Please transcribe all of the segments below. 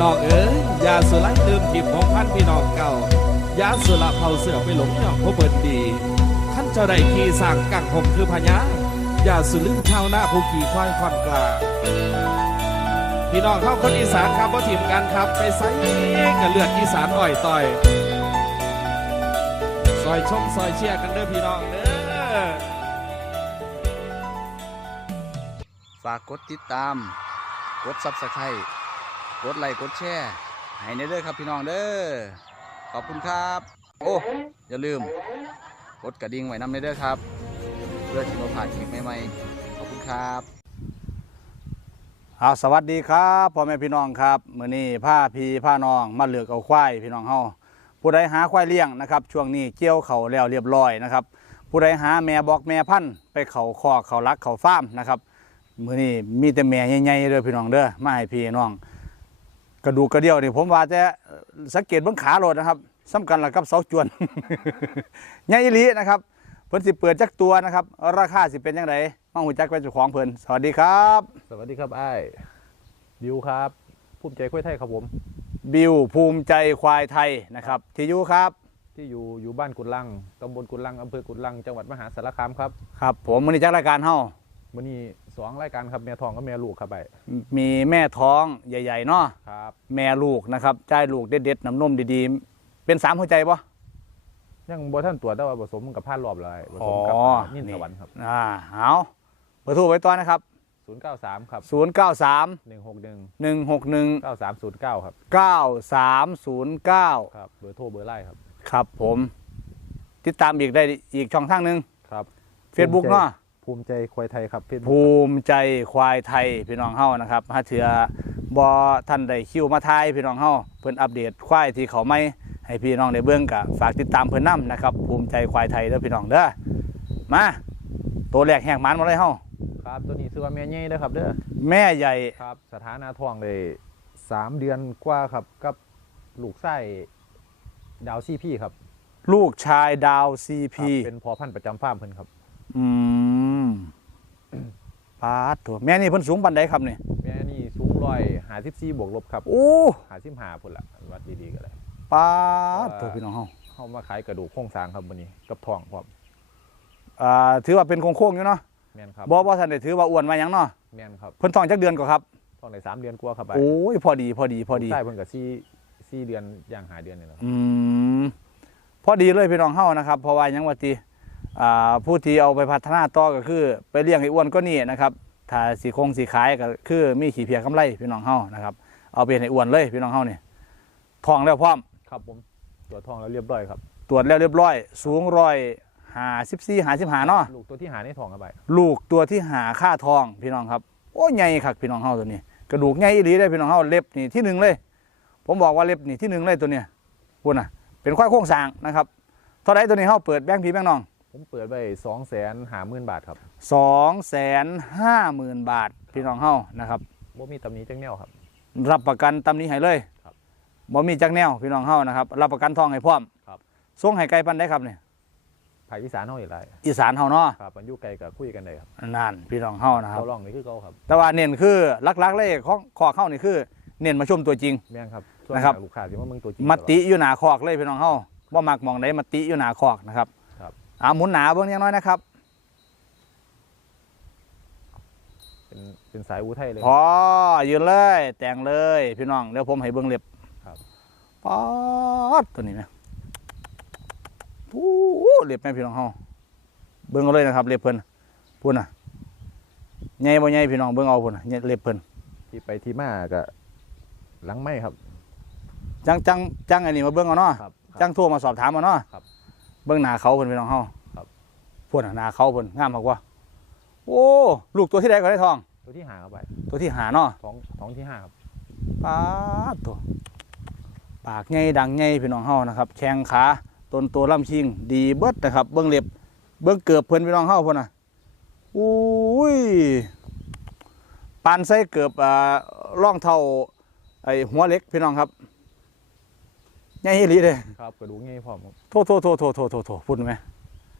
น้องเอ๋ยยาสุไลลืมทิพของพันพี่น้องเก่ายาสุละเผาเสือไปหลงย่องพบเบิดดีท่านเจ้าได้ขี่สร้างกังหมคือพญายาสุลืมชาวนาผู้ขี่ควายควันกลาพี่น้องเข้าคนอีสานครับว่าทีมกันครับไปไซกับเลือดอีสานอ่อยต่อยซอยชมซอยเชียร์กันเด้อพี่น้องเด้อฝากกดติดตาม กดซับสไครต์ กดไลค์กดแชร์ให้ในเด้อครับพี่น้องเด้อขอบคุณครับ โอ้อย่าลืม กดกระดิ่งไว้นำในเด้อครับ เพื่อที่เราผ่านคลิปใหม่ๆขอบคุณครับเอาสวัสดีครับพ่อแม่พี่น้องครับมื้อนี้ผ้าพีผ้าน้องมาเลือกเอาควายพี่น้องเฮาผู้ใดหาควายเลี้ยงนะครับช่วงนี้เกี่ยวเขาแล้วเรียบร้อยนะครับ ผู้ใดหาแม่บอกแม่พันธ์ไปเขาคอเขารักเขาฟ้ามนะครับมื้อนี้มีแต่แม่ใหญ่ๆเด้อพี่น้องเด้อมาให้พี่น้อง กระดูกกระเดี่ยวนี่ผมว่าจะสังเกตเบิ่งขาโลดนะครับสำคัญละกับเสาจวนใหญ่อีหลีนะครับเพิ่นสิเปิดจักตัวนะครับ ราคาสิเป็นจังไดมาหูจักเป็นเจ้าของเพิ่นสวัสดีครับ สวัสดีครับไอ้ายดิวครับภูมิใจกล้วยไทยครับผม บิวภูมิใจควายไทยนะครับ ที่อยู่ครับ ที่อยู่อยู่บ้านกุดลังตำบลกุดลังอำเภอกุดลังจังหวัดมหาสารคามครับครับ ผมมื้อนี้จักรายการเฮา วันนี้สองรายการครับแม่ทองกับแม่ลูกครับไอ้ายมีแม่ท้องใหญ่ๆเนาะครับแม่ลูกนะครับจ่ายลูกเด็ดๆน้ำนมดีๆ เป็นสามหัวใจปะยังบ่ท่านตรวจแต่ว่าผสมกับพานรอบเลยผสมกับอ๋อนิ่นสวรรค์ครับอ่าเอาเบอร์โทรไว้ตอนนะครับ 093 ครับ 093 161 161 9309 ครับ 9309 ครับ เบอร์โทรเบอร์ไลน์ครับ ครับผม ติดตามอีกได้อีกช่องทางหนึ่งครับ Facebook เนาะ ภูมิใจควายไทยครับเพจภูมิใจควายไทยพี่น้องเฮานะครับถ้าเถือบอท่านได้คิวมาทายพี่น้องเฮาเพิ่นอัปเดตควายที่เขาไม่ให้พี่น้องได้เบิ่งกะฝากติดตามเพิ่นนํนะครับ ภูมิใจควายไทยเด้อพี่น้องเด้อมาตัวแรกแหกมันมาเลยเฮาครับ ตัวนี้ชื่อว่าแม่ใหญ่เด้อครับเด้อแม่ใหญ่ครับ สถานะทองเลยสามเดือนกว่าครับกับลูกไส้ดาวซีพี่ครับ ลูกชายดาวซีคพีรับเป็นพอพันธุ์ประจำฟาร์มเพิ่นครับ อืม ปาดตัวแม่นี่เพิ่นสูงปานใดครับนี่แม่นี่สูงร้อยหาสิบสี่บวกลบครับโอ้หาสิบหาพุ่นละวัดดีๆกันเลยปาดตัวพี่น้องเฮาเข้ามาขายกระดูกโครงสร้างครับวันนี้กับทองพร้อมอ่าถือว่าเป็นโค้งๆอยู่เนาะแม่นครับบ่บ่ทันได้ถือว่าอ้วนมาหยังเนาะแม่นครับเพิ่นท้องจักเดือนก็ครับทองในสามเดือนกว่าครับไปโอ้ยพอดีพอดีพอดีใช่เพิ่นกับซี่ซี่เดือนอย่างหาเดือนนี่แหละครับอืมพอดีเลยพี่น้องเฮานะครับเพราะว่าหยังว่าติอ่า ผู้ที่เอาไปพัฒนาต่อก็คือ ไปเลี้ยงให้อ้วนก็นี่นะครับถ้าสีคงสีขายก็คือมีขี้เพียกำไรพี่น้องเฮานะครับเอาไปให้อ้วนเลยพี่น้องเฮานี่ท้องแล้วพร้อมครับผมตัวทองแล้วเรียบร้อยครับ ตรวจแล้วเรียบร้อย สูงร้อยหาสิบสี่หาสิบหาเนาะลูกตัวที่หาในทองครับไปลูกตัวที่หาค่าทองพี่น้องครับโอ้ใหญ่คักพี่น้องเฮาตัวนี้ กระดูกใหญ่อีหลีได้พี่น้องเฮาเล็บนี่ที่หนึ่งเลย ผมบอกว่าเล็บนี่ที่หนึ่งเลยตัวเนี้ยพูดน่ะเป็นควายโครงสร้างนะครับเท่าไรตัวนี้เฮาเปิดแบงค์พี่แบงค์น้อง ผมเปิดไปสองแสนหาหมื่นบาทครับสองแสนห้าหมื่นบาทพี่น้องเฮานะครับบ่มีตำหนี้จังแนวครับ รับประกันตำนี้ให้เลยครับบ่มีจักแนวพี่น้องเฮานะครับรับประกันทองให้พร้อมครับส่งให้ไกลปันได้ครับเนี่ยภาคอีสานเฮาอีกไรอีสานเฮาเนาะครับมันอยู่ไกลกับคุยกันได้ครับนั่นพี่น้องเฮานะครับเขาลองนี่คือเขาครับ แต่ว่าเน้นคือลักๆเลยของขอเข้านี่คือ เน้นมาชมตัวจริงแม่นครับส่วนะครับลูกค้าที่ว่ามึงตัวจริงมติอยู่หนาคอกเลยพี่น้องเฮาว่ามักมองไหนมติอยู่หนาคอกนะครับ ครับอ่าหมุนหนาเบิ่งอย่างน้อยนะครับ เป็นเป็นสายอูไทยเลยพอยืนเลย แต่งเลย พี่น้องเดี๋ยวผมให้เบิ่งเล็บครับป๊อดตัวนี้ไหมโอ้โหเล็บแม่พี่น้องเฮาเบิ่งเอาเลยนะครับ เล็บเพิ่นพูดน่ะใหญ่บ่ใหญ่พี่น้องเบิ่งเอาพุ่นน่ะเนี่ยเล็บเพิ่นที่ไปที่มาก็หลังไม่ครับ จังจังจังอันนี้มาเบิ่งเอาเนาะครับจังโทรมาสอบถามเอาเนาะครั บเบิ่งหน้าเขาเพิ่นพี่น้องเฮาครับพูดน่ะหน้าเขาเพิ่นงามมากว่า โอ้ ลูกตัวที่ใดก็ได้ทอง ตัวที่หาเข้าไป ตัวที่หาเนาะท้องท้องที่ห้าครับปาดตัว ปากใหญ่ดังใหญ่พี่น้องเฮานะครับ แข้งขาต้นตัวลำชิง ดีเบิดนะครับ เบิ่งเล็บ เบิ่งเกือบเพิ่นพี่น้องเฮาพุ่นน่ะอุ้ยปานใส่เกือบอ่าร่องเท่าไอ้หัวเล็กพี่น้องครับ ใหญ่อีหลีเด้ครับกระดูกง่ายพร้อมครับโทษโทษโทษโทษโทษโทษโทษพูดไหม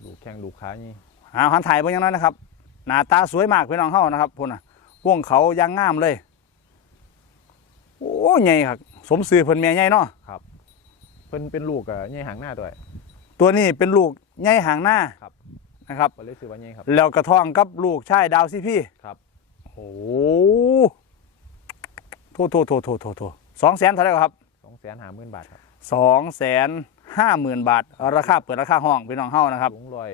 ดูแข้งดูขานี่หาหันถ่ายเบิ่งอย่างน้อยนะครับ หน้าตาสวยมากพี่น้องเฮานะครับพุ่นน่ะพวงเขายางงามเลย โอ้ใหญ่ครับ สมซื้อเพิ่นแม่ใหญ่เนาะครับเพิ่นเป็นลูกกับใหญ่หางหน้าด้วยตัวนี้เป็นลูกใหญ่หางหน้าครับนะครับก็เลยซื้อว่าใหญ่ครับ แล้วกระท้องกับลูกชายดาวซีพี่ครับโอ้โหโทษโทษโทษโทษโทษโทษสองแสนเท่าไหร่ครับสองแสนห้าหมื่นบาทครับ สองแสนห้าหมื่นบาท ราคาเปิดราคาห้องพี่น้องเฮานะครับสูงร้อย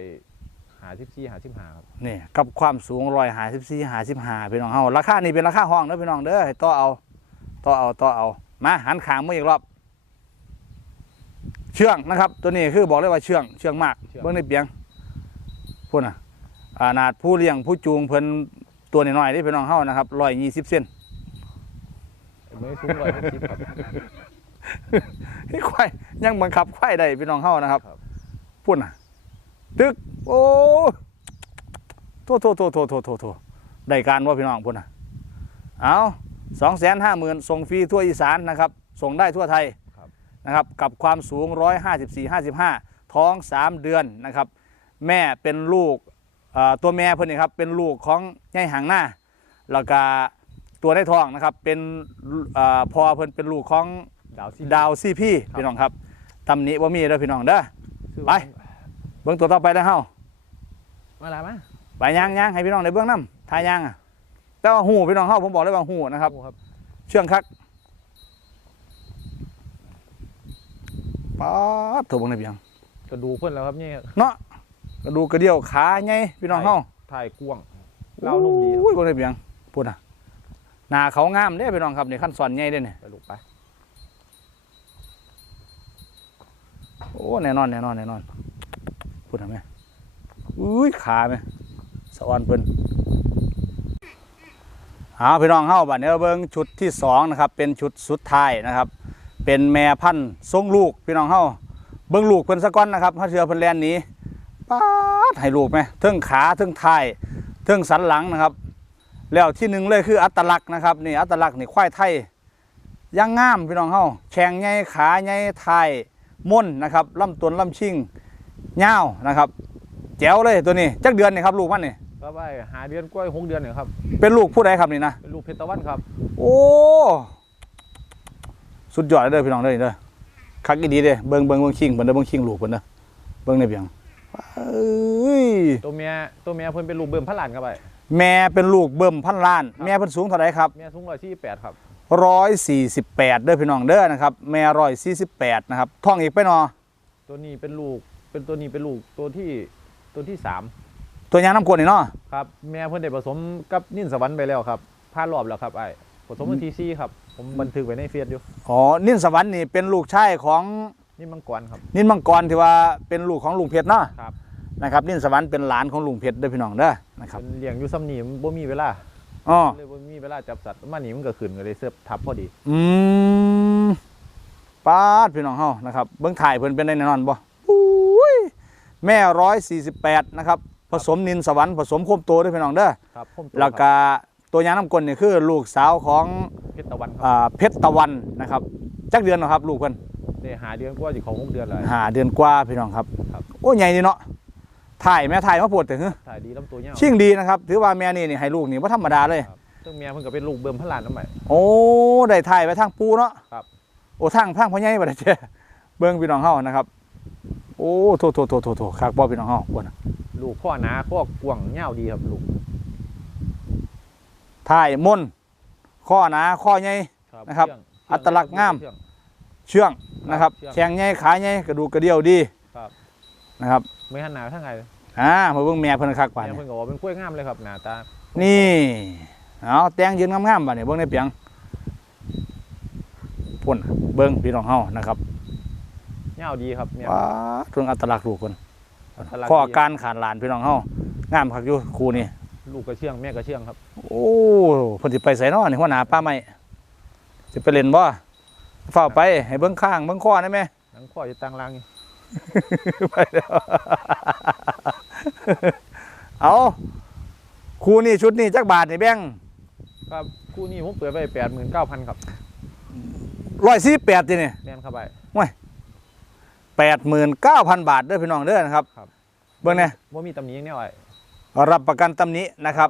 หาสิบสี่หาสิบห้าครับนี่กับความสูงรอยหาสิบสี่หาสิบห้าพี่น้องเฮาราคานี่เป็นราคาห้องเด้อพี่น้องเด้อให้ต่อเอาต่อเอาต่อเอามาหันขางมืออีกรอบเชื่องนะครับ ตัวนี้คือบอกเลยว่าเชื่องเชื่องมากเบื้องในเปียงพูดนะอานาดผู้เลี้ยงผู้จูงเพิ่นตัวน้อยๆที่พี่น้องเฮานะครับร้อยยี่สิบเซนไม่สูงร้อยหกสิบครับนี่ ควายยังบังคับควายได้พี่น้องเฮานะครับครับพูดนะตึก โอ้โทษโทษโทษโทษโทษโทษโทษได้การว่าพี่น้องพูดนะเอาสองแสนห้าหมื่นส่งฟรีทั่วอีสานนะครับ ส่งได้ทั่วไทยครับนะครับ กับความสูงร้อยห้าสิบสี่ห้าสิบห้าท้องสามเดือนนะครับ แม่เป็นลูกเอ่อตัวแม่เพิ่นนี่ครับ เป็นลูกของยายหางหน้า แล้วก็ตัวได้ท้องนะครับ เป็นเอ่อพอเพิ่นเป็นลูกของ ดาวซีดาวซีพี่ครับพี่น้องครับตำหนิว่ามีเด้อพี่น้องเด้อซื้อไปว่าเบิ้งตัวต่อไปแล้วเฮามาละมาไปย่างย่างให้พี่น้องได้เบิ้งน้ำทายย่างอะแต่ว่าหูพี่น้องเฮาผมบอกเลยว่าหูนะครับครับเชื่องคักป๊าดตัวเบิ่งได้เพียงกระดูกเพิ่นแล้วครับนี่เนาะกระดูกกระเดี่ยวขาไงพี่น้องเฮาถ่ายกวางเล่านุ่มดีครับโอ้ยเบิ่งได้เพียงพูดน่ะหน้าเขางามเด้พี่น้องครับนี่ขั้นสอนใหญ่เด้เนี่ยไปลูกไป โอ้แน่นอนแน่นอนแน่นอนพูดทำไมอุ้ยขาไหมสะออนเพิ่นเอาพี่น้องเฮาบัดนี้เราเบิ่งชุดที่สองนะครับ เป็นชุดสุดท้ายนะครับ เป็นแม่พันธุ์ทรงลูกพี่น้องเฮาเบิ่งลูกเพิ่นสะก้อนนะครับถ้าเชือเพิ่นแลนหนีป๊าดให้ลูกไหมเทิงขาเทิงท้ายเทิงสันหลังนะครับ แล้วที่หนึ่งเลยคืออัตลักษณ์นะครับนี่อัตลักษณ์นี่ควายไทยย่างงามพี่น้องเฮาแข็งใหญ่ขาใหญ่ท้าย ม่นนะครับลำต้นลำชิงยาวนะครับแจ๋วเลยตัวนี้จักเดือนนี่ครับลูกมันนี่ก็ไปหาเดือนกล้วยหกเดือนเนี่ยครับเป็นลูกผู้ใดครับนี่นะเป็นลูกเพชรตะวันครับโอ้สุดยอดเลยเด้อพี่น้องเด้อนี่เด้อคักอีดีเด้อเบิ่งเบิ่งเบิ่งคิงเพิ่นเด้อเบิ่งคิงลูกเพิ่นเด้อเบิ่งได้เพียงเอ้ยตัวเมียตัวเมียเพิ่นเป็นลูกเบิ่มพระหลานครับไปแม่เป็นลูกเบิ่มพันล้านครับแม่เพิ่นสูงเท่าไหร่ครับเมียสูงร้อยสี่แปดครับ 148เด้อพี่น้องเด้อนะครับ แม่148นะครับท้องอีกไปเนาะตัวนี้เป็นลูกเป็นตัวนี้เป็นลูกตัวที่ตัวที่สามตัวยางน้ำกรดนี่เนาะครับ แม่เพิ่นได้ผสมกับนิ่นสวรรค์ไปแล้วครับผ่านรอบแล้วครับไอ้ผสมวันที่สี่ครับ ผมบันทึกไว้ในเฟซอยู่อ๋อนินสวรรค์นี่เป็นลูกชายของนี่มังกรครับ นินมังกรที่ว่าเป็นลูกของลุงเพชรเนาะครับ นะครับนินสวรรค์เป็นหลานของลุงเพชรเด้อพี่น้องเด้อนะครับ เป็นเลี้ยงอยู่ซ้ำนี่มันบ่มีเวลา อ๋อเลยบ่มีเวลาจับสัตว์มานี่มันก็ขึ้นก็เลยเสือบทับพอดี อืมปาดพี่น้องเฮานะครับเบิ้งถ่ายเพิ่นเป็นได้แน่นอนบ่อุ้ยแม่ร้อยสี่สิบแปดนะครับผสมนินสวรรค์ผสมโคมโตด้วยพี่น้องเด้อครับผมแล้วก็ตัวยางน้ำกลนี่คือลูกสาวของเพชรตะวันครับอ่าเพชรตะวันนะครับจักเดือนเนาะครับ ลูกเพิ่นได้หาเดือนกว่าสิของหกเดือนแล้วหาเดือนกว่าพี่น้องครับ ครับ โอ้ใหญ่นี่เนาะ ถ่ายแม่ถ่ายมาปวดแต่ฮึถ่ายดีลำตัวยาวชิ่งดีนะครับ ถือว่าแม่นี่นี่ให้ลูกนี่บ่ธรรมดาเลยครับซึ่งเมียเพิ่นก็เป็นลูกเบิ่มพระหลานน้ำใหม่โอ้ได้ถ่ายไปทางปูเนาะครับโอ้ทางทางพ่อใหญ่บ่ได้เจ้เบิ่งพี่น้องเฮานะครับ โอ้โถโถโถโถโถคักบ่พี่น้องเฮาบ่นะลูกข้อหนาข้อกว้างยาวดีครับลูกถ่ายมนข้อหนาข้อใหญ่นะครับเชื่งอัตลักษณ์งามเชื่องเชื่องนะครับเชื่องแข็งใหญ่ขาใหญ่กระดูกกระเดี่ยวดีครับนะครับ ไม่หันหนาทั้งไงอ่ามาเบิ่งแม่เพิ่นคักป่านเมียนี้เพิ่นก็บอกเป็นกล้วยงามเลยครับหน้าตา นี่เอาแต่งยืนงามๆป่านนี้เบิ่งในเปียงพุ่นเบิ่งพี่น้องเฮานะครับยาวดีครับเมียว้าเรื่องอัตลักษณ์ลูกเพิ่นอัตลักษณ์ข้อดีการขาดหลานพี่น้องเฮางามคักอยู่คู่นี้ลูกกระเชื่องแม่กระเชื่องครับ โอ้เพิ่นสิไปไสเนาะนี่หัวหน้าป้าไม้สิไปเล่นบ่เฝ้าไปให้เบิ่งข้างเบิ่งคอได้ไหมหนังข้อจะตั้งรังอยู่ ไปแล้วเอาคู่นี้ชุดนี้จักบาทนี่แบ่งครับคู่นี้ผมเปิดไปแปดหมื่นเก้าพันครับร้อยสี่แปดจีนี่แม่นเข้าไปแปดหมื่นเก้าพันบาทเด้อพี่น้องเด้อนะครับครับเบิ่งเนี่ยว่ามีตำหนิอย่างแน่ไว้รับประกันตำหนินะครับ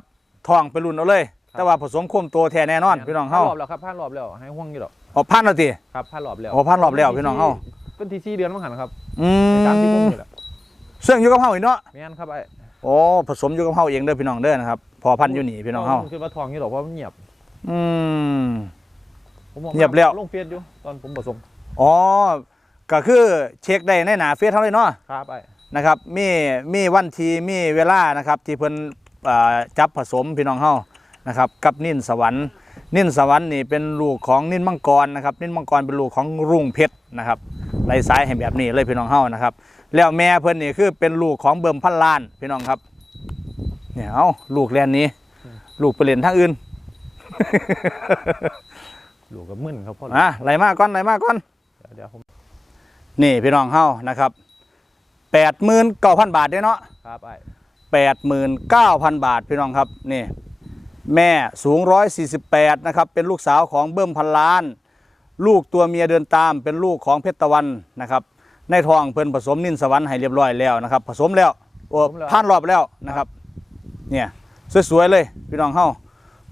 ทองไปรุ่นเอาเลย แต่ว่าผสมโคมโตแท้แน่นอนพี่น้องเฮาผ่รอบแล้วครับผ่านรอบแล้วให้ห่วงอยู่ดอกอ๋อพันแล้วติครับพันรอบแล้วโอ้พันรอบแล้วพี่น้องเฮา เป็นที่สี่เดือนมั้งหันครับอืสามที่ผมมนี่แหละเสื่องอยู่กับเฮาอีกเนาะแม่นครับไอ้โอ้ผสมอยู่กับเฮาเองเด้อพี่น้องเด้อนะครับพอพันธุ์อยู่นี่พี่น้องเฮาผมคิดว่าทองอยู่หรอกเพราะมันเงียบ อืม ผมมองเงียบแล้ว ลงเฟซอยู่ตอนผมผสมอ๋อก็คือเช็คได้ในหน้าเฟซเฮาเลยเนาะ ครับไอ้นะครับมีมีวันที่มีเวลานะครับที่เพิ่นอ่าจับผสมพี่น้องเฮานะครับกับนิ่นสวรรค์ นิ่นสวรรค์นี่เป็นลูกของนิ่นมังกรนะครับนิ่นมังกรเป็นลูกของรุ่งเพชรนะครับไล่สายให้แบบนี้เลยพี่น้องเฮานะครับ แล้วแม่เพิ่นนี่คือเป็นลูกของเบิ่มพันล้านพี่น้องครับเนี่ยเอาลูกแลนนี้ ลูกไปเล่นทางอื่นลูกกับมึนครับพ่ออะไหลมาก่อนไหลมาก่อนเดี๋ยวเดี๋ยวผมนี่พี่น้องเฮานะครับแปดหมื่นเก้าพันบาทเด้เนาะครับไอ้แปดหมื่นเก้าพันบาทพี่น้องครับนี่ แม่สูงร้อยสี่สิบแปดนะครับ เป็นลูกสาวของเบิ้มพันล้าน ลูกตัวเมียเดินตามเป็นลูกของเพชรตะวันนะครับ ในท้องเพิ่นผสมนินสวรรค์ให้เรียบร้อยแล้วนะครับ ผสมแล้วโอ้ผ่านรอบแล้วนะครับ เนี่ยสวยๆเลยพี่น้องเฮา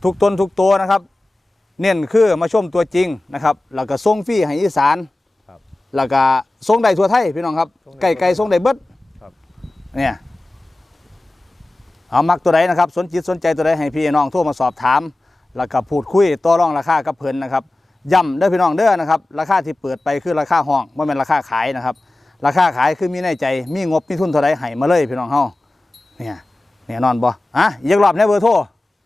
ทุกต้นทุกตัวนะครับ เน้นคือมาชมตัวจริงนะครับแล้วก็ส่งฟรีให้อีสานครับแล้วก็ส่งได้ทั่วไทยพี่น้องครับส่งได้ไก่ไก่ส่งได้เบิดครับเนี่ย เอามักตัวใดนะครับ สนจิตสนใจตัวใดให้พี่น้องโทรมาสอบถาม แล้วก็พูดคุยต่อรองราคากับเพิ่นนะครับย้ำเด้อพี่น้องเด้อนะครับ ราคาที่เปิดไปคือราคาห้องไม่เป็นราคาขายนะครับ ราคาขายคือมีในใจ มีงบมีทุนเท่าใดให้มาเลยพี่น้องเฮาเนี่ยแน่นอนบ่อะอีกรอบแน่เบอร์โทร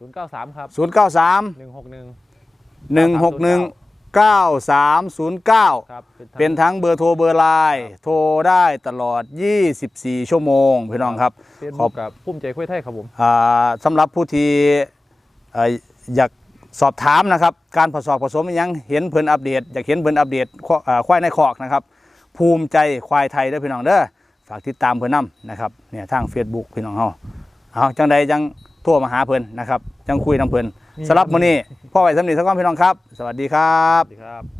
ศูนย์เก้าสามครับ093หนึ่งหกหนึ่ง161 9309 ครับเป็นทั้งเบอร์โทรเบอร์ไลน์โทรได้ตลอด 24 ชั่วโมงพี่น้องครับเฟซขอบุ๊บกกับพุ่มใจคุยไทยครับผม อ่าสำหรับผู้ที่เอ่ออยากสอบถามนะครับ การผสมผสมอิหยังเห็นเพิ่นอัปเดต อยากเห็นเพิ่นอัปเดตควอ่าควายในคอกนะครับ ภูมิใจควายไทยเด้อพี่น้องเด้อฝากติดตามเพิ่นนํนะครับเนี่ยทาง Facebook พี่น้องเฮาเอาจังใดจังโทรมาหาเพิ่นนะครับ จังคุยนํเพิ่น สำหรับมื้อนี้พ่อไว้สำนีสักก้อนพี่น้องครับ สวัสดีครับ สวัสดีครับ